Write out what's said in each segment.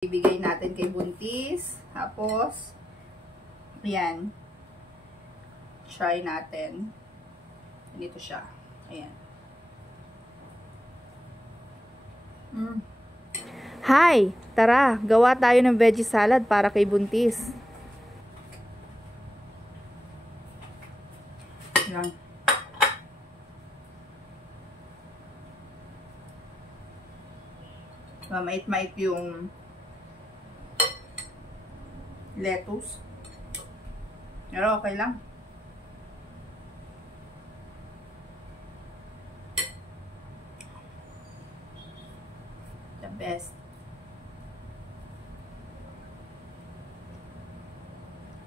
Ibigay natin kay buntis. Tapos, ayan. Try natin. Dito siya. Ayan. Hi! Tara, gawa tayo ng veggie salad para kay buntis. Ayan. Mamait-mait yung lettuce. Pero okay lang. The best.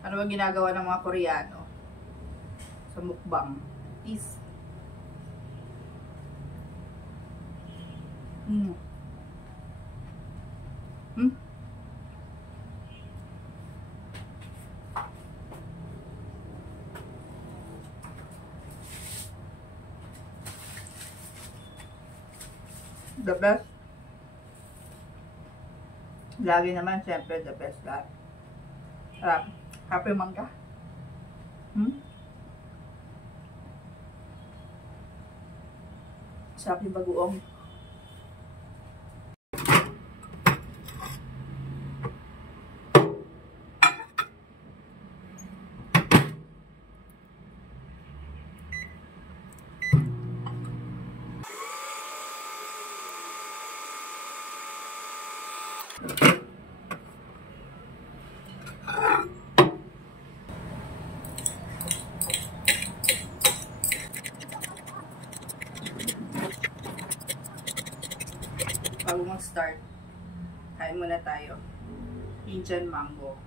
Ano ba ginagawa ng mga Koreano sa mukbang? Is the best. Lagi naman, siyempre, the best lahat. Sarap. Happy mangga. Sarap yung bagoong. Bago mag-start, kain muna tayo. Indian mango.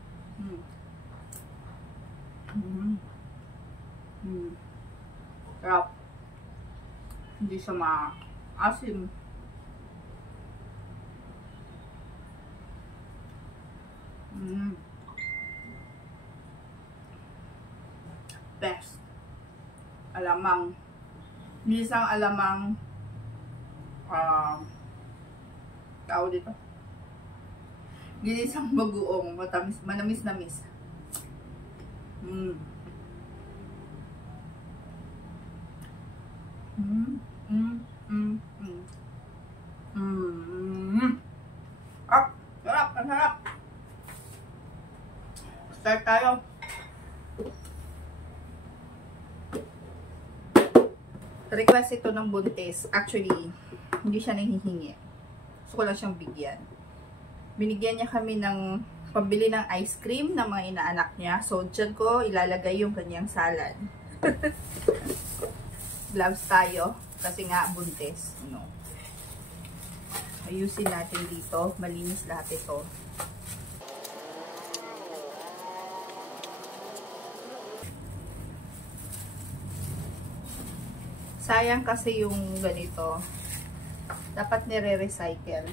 Sarap. Hindi siya maasim. Best. Alamang. Minsan alamang tao dito. Ginisang bagoong, matamis, manamis-namis. Sarap, ang sarap. Start tayo. Request ito ng buntis. Actually, hindi siya nahihingi. Gusto ko lang siyang bigyan. Binigyan niya kami ng pambili ng ice cream ng mga inaanak niya. So, dyan ko ilalagay yung kanyang salad. Gloves tayo. Kasi nga, buntis. No. Ayusin natin dito. Malinis lahat ito. Sayang kasi yung ganito. Dapat nire-recycle.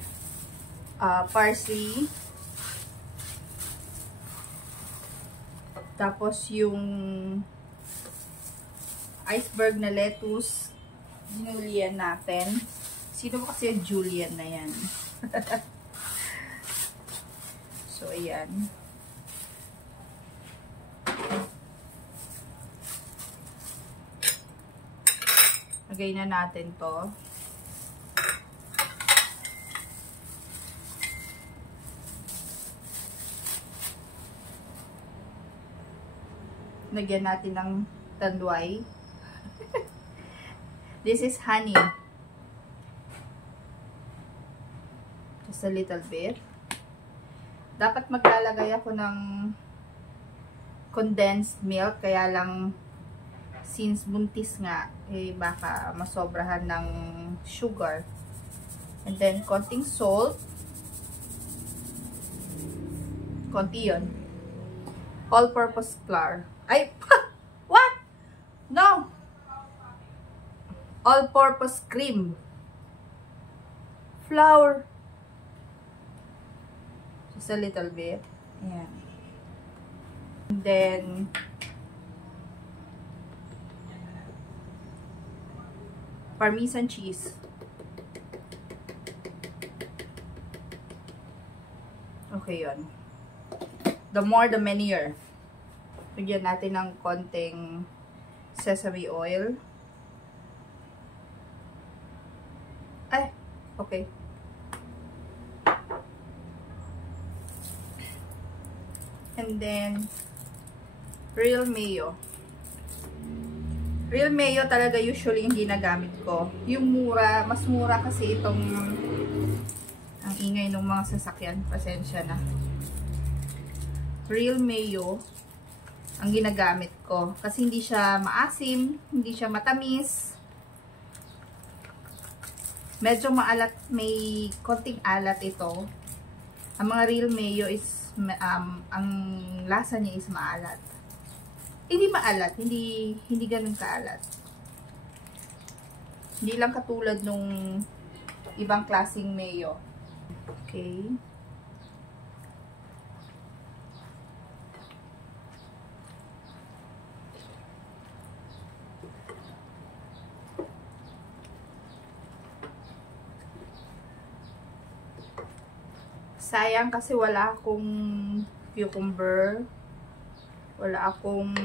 Parsley. Tapos yung iceberg na lettuce. Julienne natin. Sino ba kasi yung Julienne na yan? So, ayan. Lagay na natin to. Lagyan natin ng tanduay. This is honey. Just a little bit. Dapat maglalagay ako ng condensed milk. Kaya lang, since buntis nga, eh baka masobrahan ng sugar. And then, konting salt. Konti yun. All-purpose flour. Ay! What? No! All-purpose cream. Flour. Just a little bit. Ayan. And then, Parmesan cheese. Okay yun. The more, the merrier. Lagyan natin ng konting sesame oil. Ay, okay. And then, real mayo. Real mayo talaga usually yung ginagamit ko. Yung mura, mas mura kasi itong ang ingay ng mga sasakyan. Pasensya na. Real mayo ang ginagamit ko. Kasi hindi siya maasim, hindi siya matamis. Medyo maalat, may konting alat ito. Ang mga real mayo is, ang lasa niya is maalat. Hindi maalat, hindi ganun kaalat. Hindi lang katulad nung ibang klaseng mayo. Okay. Sayang kasi wala akong cucumber. Wala akong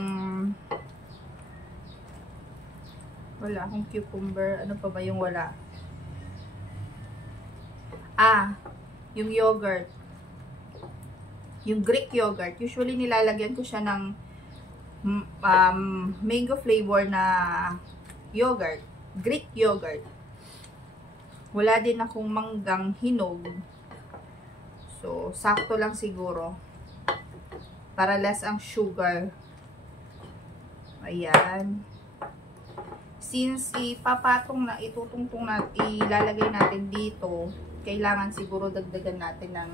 cucumber. Ano pa ba yung wala? Yung yogurt. Yung Greek yogurt. Usually nilalagyan ko siya ng mango flavor na yogurt. Greek yogurt. Wala din akong manggang hinog. So, sakto lang siguro. Para less ang sugar. Ayan. Since ipapatong na, itutungtong na, ilalagay natin dito, kailangan siguro dagdagan natin ng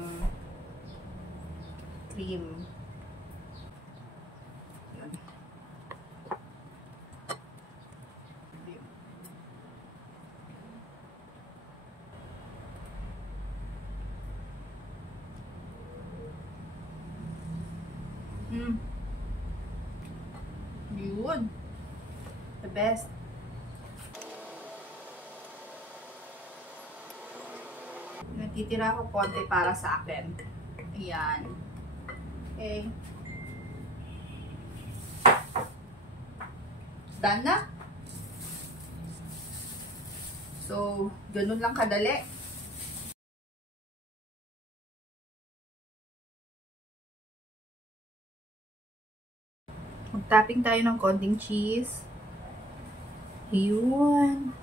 cream. Yun. The best. Natitira ko konti para sa akin. Ayan. Okay. Done na. So, ganun lang kadali. Mag-topping tayo ng konting cheese. Ayun.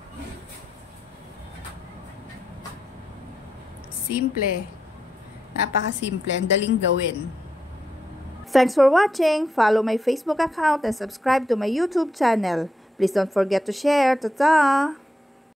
Simple. Napaka-simple. Ang daling gawin. Thanks for watching. Follow my Facebook account and subscribe to my YouTube channel. Please don't forget to share. Ta-ta!